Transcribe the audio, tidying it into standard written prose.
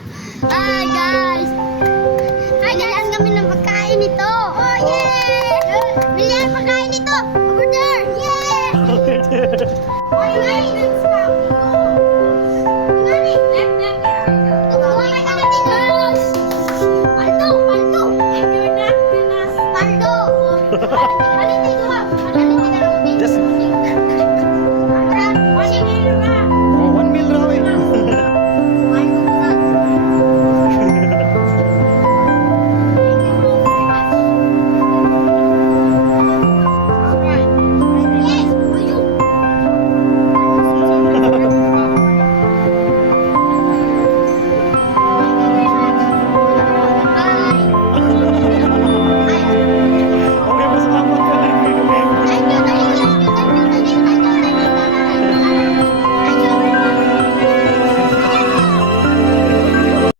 Hi guys! Bilihan kami ng pagkain nito! Oh yeah! Bilihan pagkain nito! Over there! Yeah! Why maintenance kami? Ngani? Tukuha ka kami guys! Paldo! Paldo! Paldo!